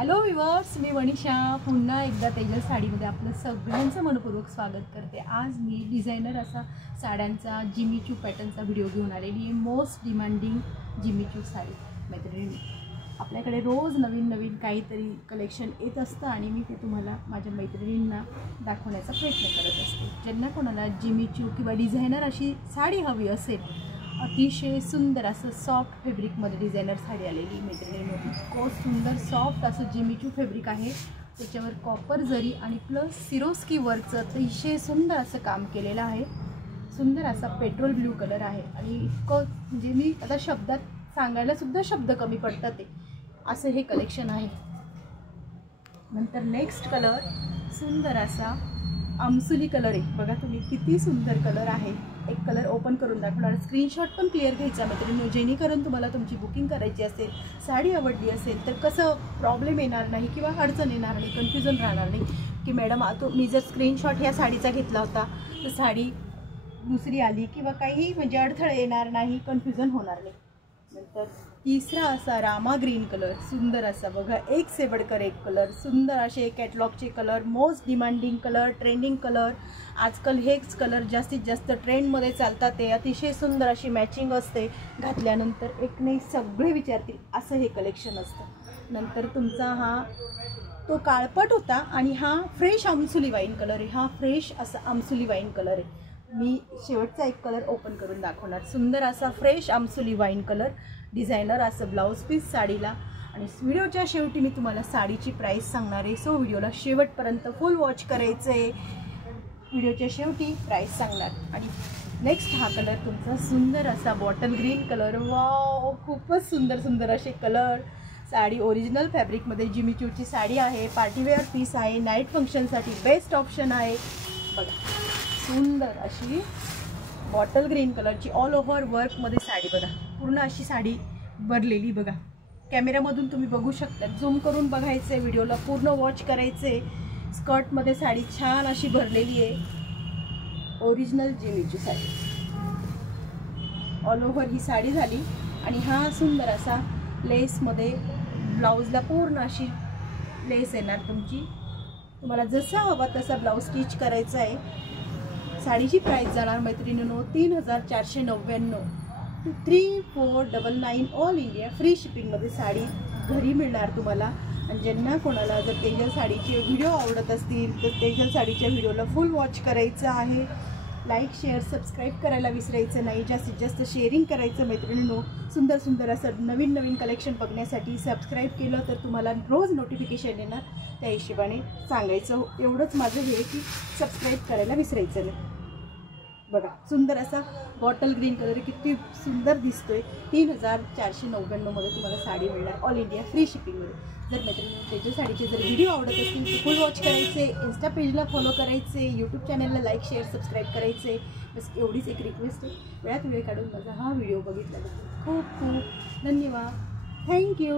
Hello viewers, मी मनीषा पुन्हा एकदा तेजस साडीमध्ये आपलं सगळ्यांचं मनपूर्वक स्वागत करते। आज मी डिझायनर असा साड्यांचा जिमीचू पॅटर्नचा व्हिडिओ घेऊन आलेली आहे। मोस्ट डिमांडिंग जिमीचू साडी मैत्रिणी, आपल्याकडे रोज नवीन नवीन काहीतरी कलेक्शन येत असतं आणि मी ते तुम्हाला माझ्या मैत्रिणींना दाखवण्याचा प्रयत्न करत असते। ज्यांना कोणाला जिमीचू किंवा डिझायनर अशी साडी हवी असेल, अतिशय सुंदर असं सॉफ्ट फॅब्रिकमध्ये डिझायनर साडी आलेली मैत्रिणींमध्ये। खूप सुंदर सॉफ्ट असं जिमीचू फॅब्रिक आहे, त्याच्यावर कॉपर जरी आणि प्लस सिरोस्की वर्कचं अतिशय सुंदर असं काम केलेलं आहे। सुंदर असा पेट्रोल ब्ल्यू कलर आहे आणि इतकं म्हणजे मी आता शब्दात सांगायला सुद्धा शब्द कमी पडतात ते असं हे कलेक्शन आहे। नंतर नेक्स्ट कलर सुंदर असा आमसुली कलर आहे, बघा तुम्ही किती सुंदर कलर आहे। एक कलर ओपन करून दाखवणार, स्क्रीनशॉट पण क्लिअर घ्यायचा मैत्रिणी, जेणेकरून तुम्हाला तुमची बुकिंग करायची असेल, साडी आवडली असेल तर कसं प्रॉब्लेम येणार नाही किंवा अडचण येणार नाही, कन्फ्युजन राहणार नाही की मॅडम मी जर स्क्रीनशॉट ह्या साडीचा घेतला होता तर साडी दुसरी आली किंवा काही म्हणजे अडथळे येणार नाही, कन्फ्युजन होणार नाही। नंतर तिसरा असा रामा ग्रीन कलर, सुंदर असा बघा, एक से बढ़कर एक कलर, सुंदर असे कॅटलॉगचे colour, most demanding colour, trending colour, आजकाल हेच कलर जास्तीत जास्त ट्रेंडमध्ये चालतात। ते अतिशय सुंदर अशी मॅचिंग असते, घातल्यानंतर एक नाही सगळे विचारतील असं हे कलेक्शन असतं। नंतर तुमचा हा तो काळपट होता आणि हा फ्रेश आमसुली वाईन कलर आहे, हा फ्रेश असा आमसुली वाईन कलर आहे। मी शेवटचा एक कलर ओपन करून दाखवणार, सुंदर असा फ्रेश आमसुली वाईन कलर, डिझायनर असं ब्लाऊज पीस साडीला। आणि व्हिडिओच्या शेवटी मी तुम्हाला साडीची प्राईस सांगणार आहे, सो व्हिडिओला शेवटपर्यंत फुल वॉच करायचं आहे। व्हिडिओच्या शेवटी प्राईस सांगणार। आणि नेक्स्ट हा कलर तुमचा सुंदर असा बॉटल ग्रीन कलर, वाव खूपच सुंदर सुंदर असे कलर। साडी ओरिजिनल फॅब्रिकमध्ये जिमीचूची साडी आहे, पार्टीवेअर पीस आहे, नाईट फंक्शनसाठी बेस्ट ऑप्शन आहे। बघा सुंदर अशी बॉटल ग्रीन कलरची ऑल ओव्हर वर्कमध्ये साडी, बघा पूर्ण अशी साडी भरलेली, बघा कॅमेऱ्यामधून तुम्ही बघू शकता, झूम करून बघायचं आहे, व्हिडिओला पूर्ण वॉच करायचे। स्कर्टमध्ये साडी छान अशी भरलेली आहे, original Jimmy Choo sari all over ही साडी झाली। आणि हा सुंदर असा लेसमध्ये ब्लाऊजला पूर्ण अशी लेस येणार तुमची, तुम्हाला जसा हवा तसा ब्लाऊज स्टिच करायचा आहे। साडीची प्राईस जाणार मैत्रिणींनो 3499, 3499 ऑल इंडिया फ्री शिपिंगमध्ये साडी घरी मिळणार तुम्हाला। आणि ज्यांना कोणाला जर तेजल साडीचे व्हिडिओ आवडत असतील तर तेजल साडीच्या व्हिडिओला फुल वॉच करायचं आहे, लाईक शेअर सबस्क्राईब करायला विसरायचं नाही, जास्तीत जास्त शेअरिंग करायचं मैत्रिणींनो। सुंदर सुंदर असं नवीन नवीन कलेक्शन बघण्यासाठी सबस्क्राईब केलं तर तुम्हाला रोज नोटिफिकेशन येणार, त्या हिशोबाने सांगायचं एवढंच माझं हे की सबस्क्राईब करायला विसरायचं नाही। बघा सुंदर असा बॉटल ग्रीन कलर किती सुंदर दिसतोय, 3499मध्ये तुम्हाला साडी मिळणार ऑल इंडिया फ्री शिपिंगमध्ये। जर मैत्रिणी तेजल साडीचे जर व्हिडिओ आवडत असतील तर फुल वॉच करायचे, इन्स्टा पेजला फॉलो करायचे, यूट्यूब चॅनलला लाईक शेअर सबस्क्राईब करायचे, बस एवढीच एक रिक्वेस्ट आहे। वेळात वेळ काढून माझा हा व्हिडिओ बघितल्याबद्दल खूप खूप धन्यवाद, थँक्यू।